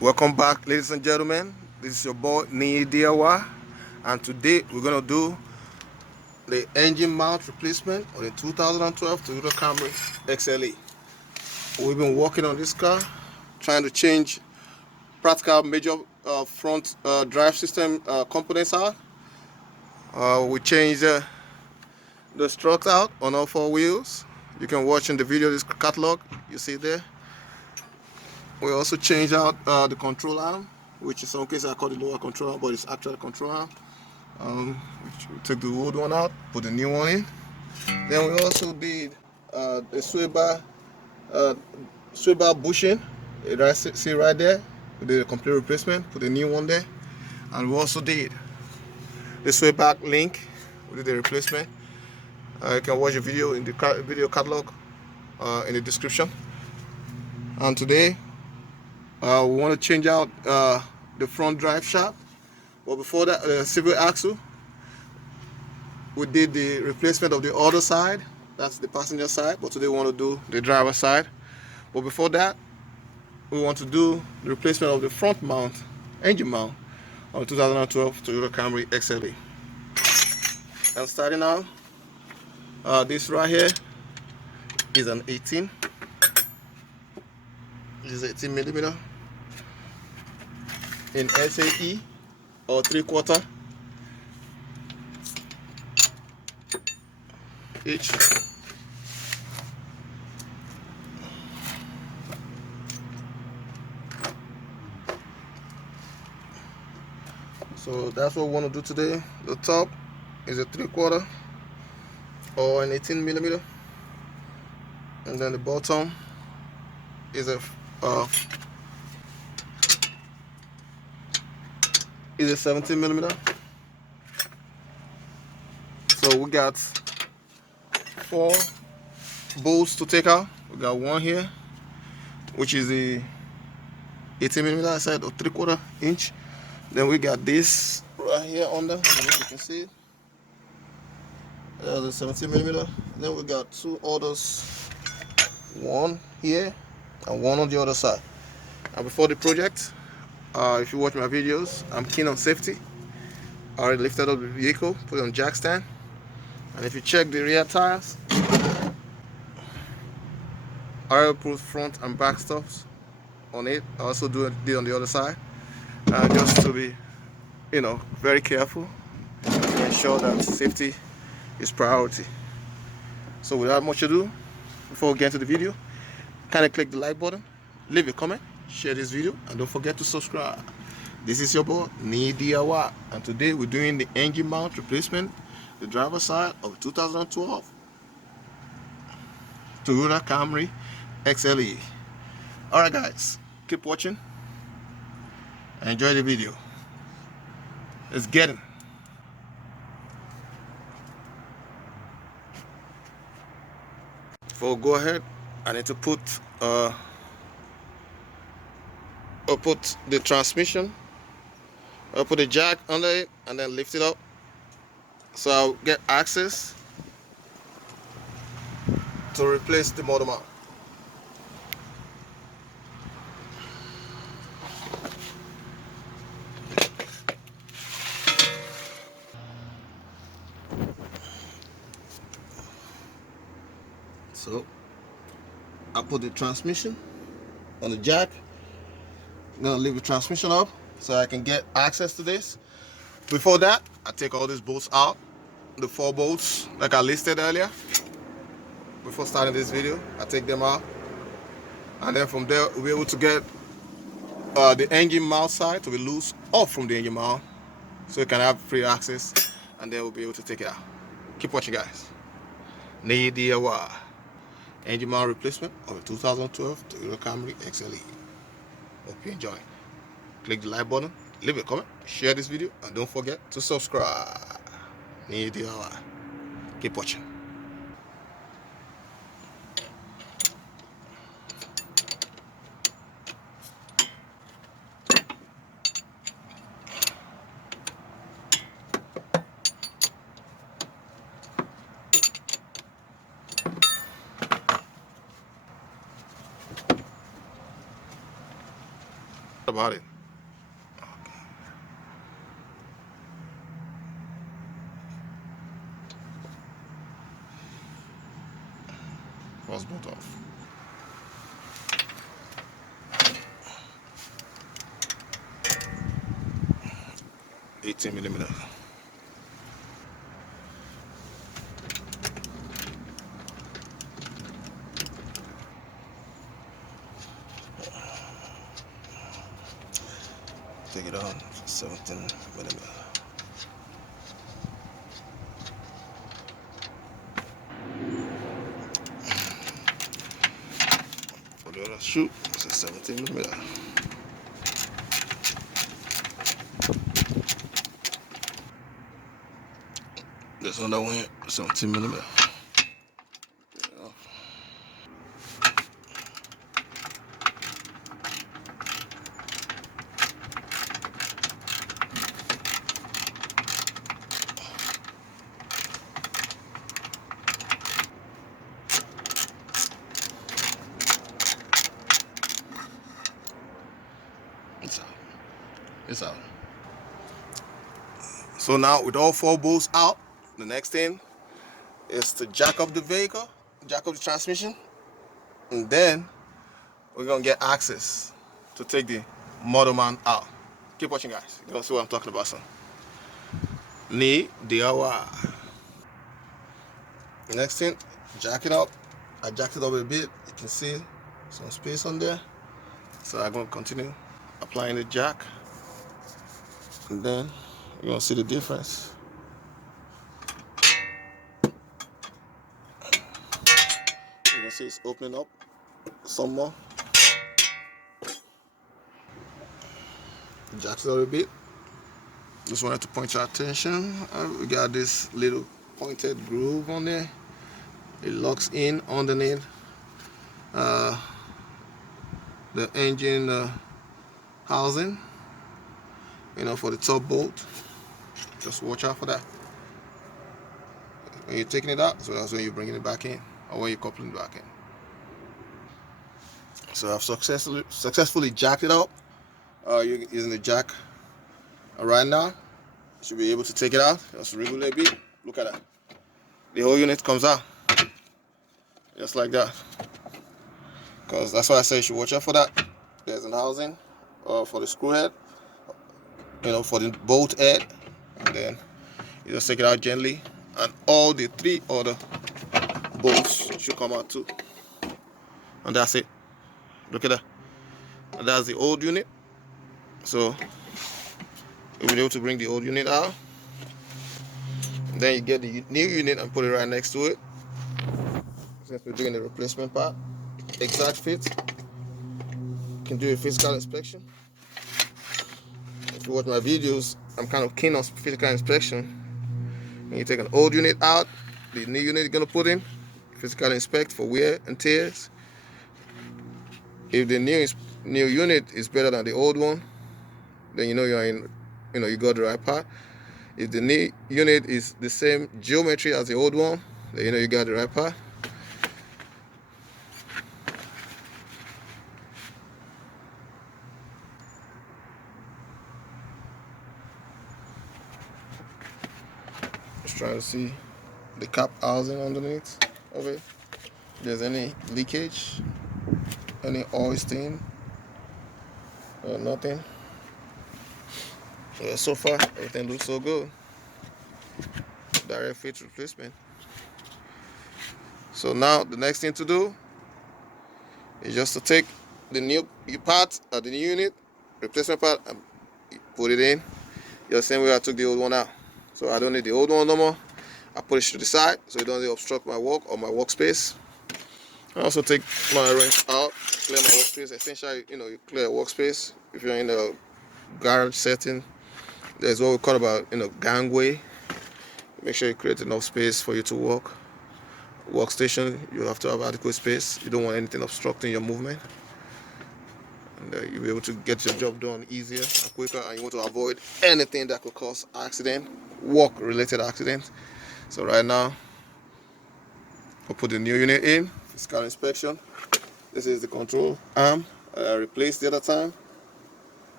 Welcome back, ladies and gentlemen. This is your boy NIYI-DIY, and today we're gonna do the engine mount replacement on the 2012 Toyota Camry XLE. We've been working on this car, trying to change practical major front drive system components out. We changed the struts out on all four wheels. You can watch in the video this catalog. You see there. We also changed out the control arm, which in some cases I call the lower control arm, but it's actually a control arm. We took the old one out, put the new one in. Then we also did the sway bar bushing. See right there, we did a complete replacement, put a new one there. And we also did the sway back link, we did the replacement. You can watch the video in the video catalog in the description. And today we want to change out the front drive shaft, but before that, the civil axle. We did the replacement of the other side, that's the passenger side, but today we want to do the driver side. But before that, we want to do the replacement of the front mount, engine mount, on the 2012 Toyota Camry XLE. And starting out, this right here is an 18. This is 18 millimeter in SAE or 3/4 each. So that's what we want to do today. The top is a 3/4 or an 18 millimeter, and then the bottom is a 17 millimeter. So we got 4 bolts to take out. We got one here, which is the 18 millimeter, I said, or 3/4 inch. Then we got this right here under, as you can see. There's a 17 millimeter. Then we got 2 others, one here and one on the other side. And before the project, if you watch my videos, I'm keen on safety. I already lifted up the vehicle, put it on jack stand, and if you check the rear tires, I already put front and back stuffs on it. I also did on the other side, just to be, very careful to ensure that safety is priority. So without much ado, before we get into the video, kind of click the like button, leave a comment, share this video, and don't forget to subscribe. This is your boy NIYI-DIY, and today we're doing the engine mount replacement, the driver's side of 2012 Toyota Camry XLE. Alright guys, keep watching and enjoy the video. Let's get it. Before we go ahead, I need to put the transmission. I'll put the jack under it and then lift it up so I'll get access to replace the motor mount. So I put the transmission on the jack. I'm gonna leave the transmission up so I can get access to this. Before that, I take all these bolts out, the 4 bolts like I listed earlier. Before starting this video, I take them out, and then from there we'll be able to get the engine mount side to be loose off from the engine mount, so you can have free access, and then we'll be able to take it out. Keep watching, guys. NIYI-DIY engine mount replacement of a 2012 Toyota Camry XLE. Hope you enjoy. Click the like button, leave a comment, share this video, and don't forget to subscribe. NIYI-DIY. Keep watching. about it. Was both off. 18mm. Take it on 17mm. For the other shoe, it's a 17mm. There's another one here, 17mm. It's out. So now with all 4 bolts out, the next thing is to jack up the vehicle, jack up the transmission, and then we're gonna get access to take the motor man out. Keep watching, guys. You're gonna see what I'm talking about, son. NIYI-DIY. Next thing, jack it up. I jacked it up a bit. You can see some space on there. So I'm gonna continue applying the jack, and then you're gonna see the difference. You can see it's opening up some more. Jacked it up a bit. Just wanted to point your attention. We got this little pointed groove on there. It locks in underneath the engine housing, for the top bolt. Just watch out for that. When you're taking it out, so that's when you're bringing it back in, or when you're coupling it back in. So I've successfully jacked it up. You're using the jack right now. You should be able to take it out. Just wriggle a bit. Look at that. The whole unit comes out just like that. Because that's why I say you should watch out for that. There's an housing for the screw head, for the bolt head, and then you just take it out gently, and all the 3 other bolts should come out too. And that's it. Look at that. And that's the old unit. So you'll be able to bring the old unit out. And then you get the new unit and put it right next to it. Since we're doing the replacement part, exact fit. You can do a physical inspection. If you watch my videos, I'm kind of keen on physical inspection. When you take an old unit out, the new unit you're gonna put in, physical inspect for wear and tears. If the new unit is better than the old one, then you got the right part. If the new unit is the same geometry as the old one, then you got the right part. Just trying to see the cap housing underneath of it. If there's any leakage, any oil stain, or nothing. Yeah, so far everything looks so good. Direct fit replacement. So now the next thing to do is just to take the new part of the new unit, replacement part, and put it in the same way I took the old one out. So I don't need the old one no more. I put it to the side so it doesn't obstruct my work or my workspace. I also take my wrench out, clear my workspace. Essentially, you clear a workspace. If you're in a garage setting, there's what we call about gangway. Make sure you create enough space for you to work. Workstation, you have to have adequate space. You don't want anything obstructing your movement, and you'll be able to get your job done easier and quicker. And you want to avoid anything that could cause accident, work-related accidents. So right now, I'll put the new unit in. Physical inspection. This is the control arm I replaced the other time.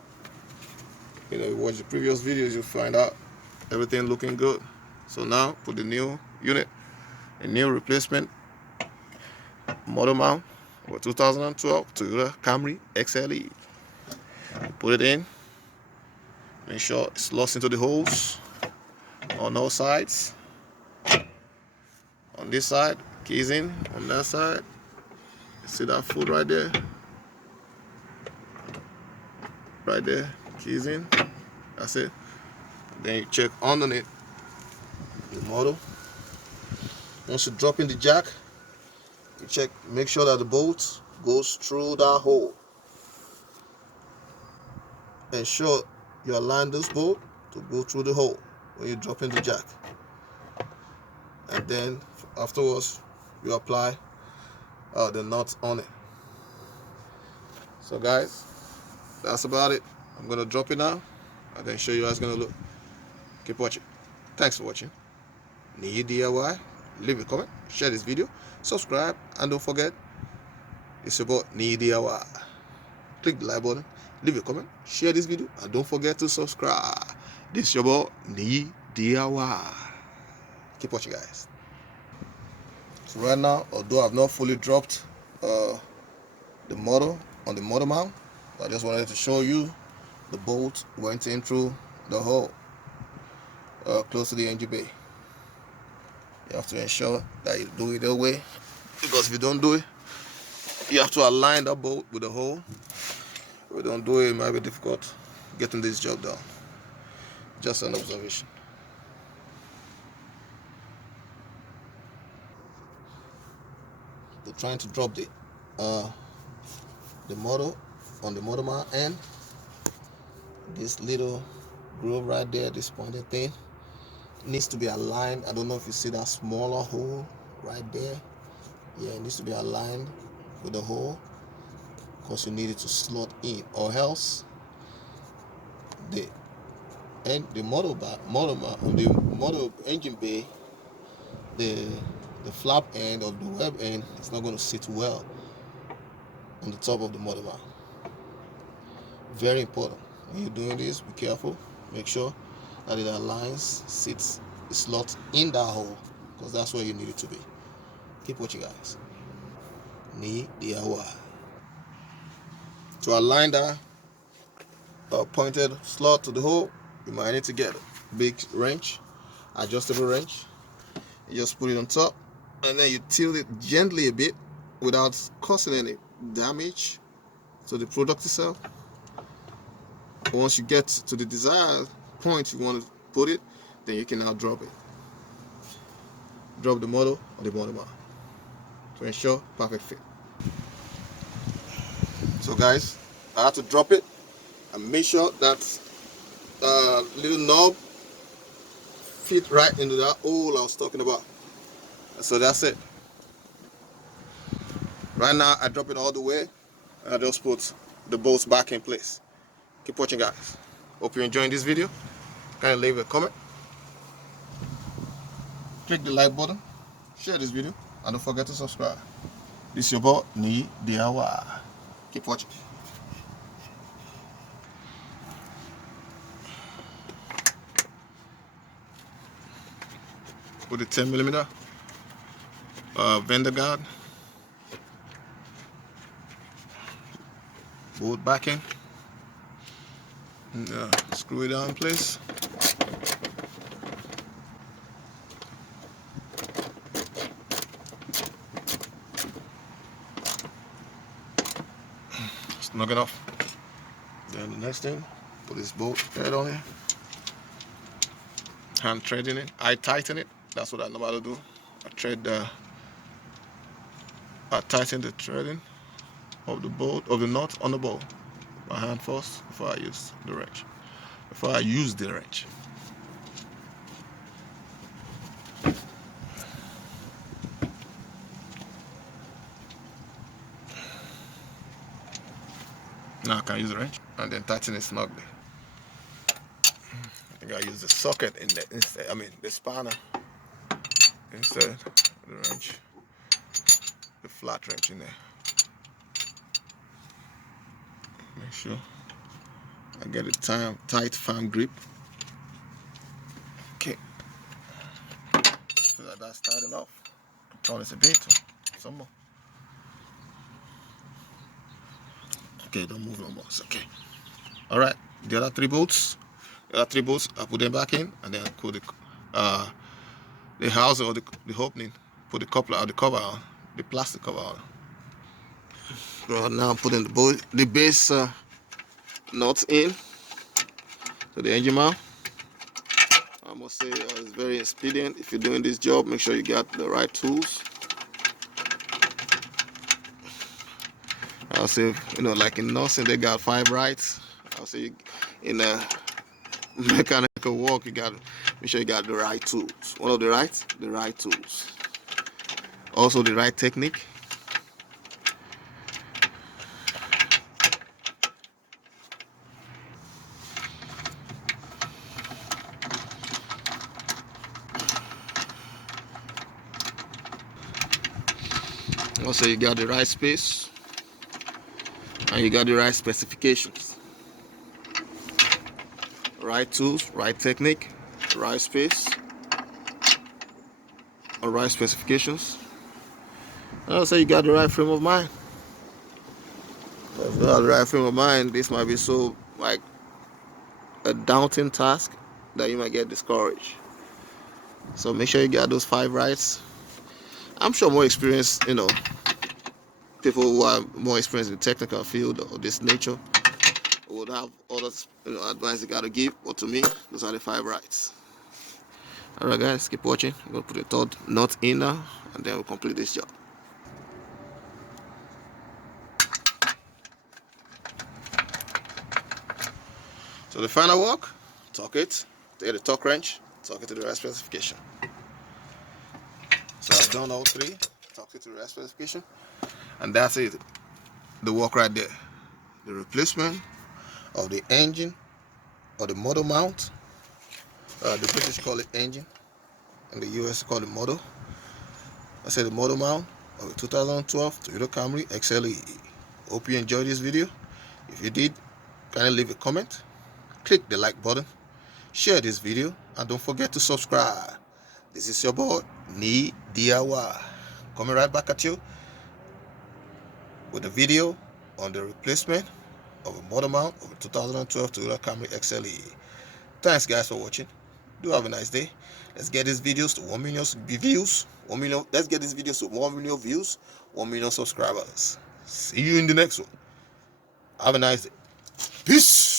You know, you watch the previous videos, you'll find out everything looking good. So now put the new unit, a new replacement model mount for 2012 Toyota Camry XLE. Put it in, make sure it's lost into the holes on all sides. On this side, keys in. On that side, see that foot right there? Right there, keys in. That's it. Then you check underneath the model. Once you drop in the jack, you check, make sure that the bolt goes through that hole. Ensure you align this bolt to go through the hole when you drop in the jack. And then afterwards, you apply the nuts on it. So guys, that's about it. I'm gonna drop it now and then show you how it's gonna look. Keep watching. Thanks for watching. NIYI-DIY. Leave a comment, share this video, subscribe, and don't forget, it's your boy NIYI-DIY. Click the like button, leave a comment, share this video, and don't forget to subscribe. This is your boy NIYI-DIY. Keep watching, guys. So right now, although I've not fully dropped the model on the model mount, I just wanted to show you the bolt went in through the hole close to the engine bay. You have to ensure that you do it that way, because if you don't do it, you have to align that bolt with the hole. If you don't do it, it might be difficult getting this job done. Just an observation. We're trying to drop the model on the model mount, and this little groove right there, this pointed thing, needs to be aligned. I don't know if you see that smaller hole right there. Yeah, it needs to be aligned with the hole, because you need it to slot in, or else the model engine bay, the flap end or the web end is not going to sit well on the top of the model mount. Very important. When you're doing this, be careful. Make sure that it aligns, sits, slots in that hole, because that's where you need it to be. Keep watching, guys. NIYI-DIY. To align that pointed slot to the hole, you might need to get a big wrench, adjustable wrench. You just put it on top, and then you tilt it gently a bit without causing any damage to the product itself. Once you get to the desired point you want to put it, then you can now drop it. Drop the model on the model mount to ensure perfect fit. So guys, I had to drop it and make sure that little knob fit right into that hole I was talking about. So that's it. Right now I drop it all the way, and I just put the bolts back in place. Keep watching, guys. Hope you're enjoying this video. Kindly leave a comment, click the like button, share this video, and don't forget to subscribe. This is your boy NIYI-DIY. Keep watching. Put the 10mm vendor guard, bolt back in, and screw it down in place. Snug it off. Then the next thing, put this bolt thread on here. Hand threading it. I tighten it. That's what I normally do. I tighten the threading of the bolt, of the nut on the bolt. My hand first before I use the wrench. Now I can use the wrench and then tighten it snugly. I think I use the socket in the instead. I mean the spanner instead of the wrench, the flat wrench in there. Make sure I get a tight firm grip. Okay, so that's starting off. Turn this a bit, some more. Okay, don't move no more. It's okay. All right, the other three bolts. I put them back in, and then I put the housing or the opening. Put the coupler or the cover on, the plastic cover on. Right now, I'm putting the base nuts in to the engine mount. I must say it's very expedient. If you're doing this job, make sure you got the right tools. I'll say, like in nursing, they got 5 rights. I'll say in a mechanical work, you got to make sure you got the right tools. One of the rights, the right tools. Also the right technique. Also you got the right space and you got the right specifications. Right tools, right technique, right space, or right specifications. And also you got the right frame of mind. If you don't have the right frame of mind, this might be so like a daunting task that you might get discouraged. So make sure you got those 5 rights. I'm sure more experienced, people who are more experienced in the technical field or this nature would have other advice they gotta give, but to me, those are the 5 rights. Alright guys, keep watching. I'm gonna put the third nut in now, and then we'll complete this job. So the final work, torque it, take the torque wrench, torque it to the right specification. So I've done all 3, torque it to the right specification, and that's it. The work right there. The replacement of the engine or the motor mount. The British call it engine, and the US call it motor. I said the motor mount of a 2012 Toyota Camry XLE. Hope you enjoyed this video. If you did, kindly leave a comment, click the like button, share this video, and don't forget to subscribe. This is your boy NIYI-DIY, coming right back at you with a video on the replacement of a motor mount of a 2012 Toyota Camry XLE. Thanks guys for watching. Do have a nice day. Let's get these videos to 1 million views. 1 million. Let's get these videos to 1 million views, 1 million subscribers. See you in the next one. Have a nice day. Peace.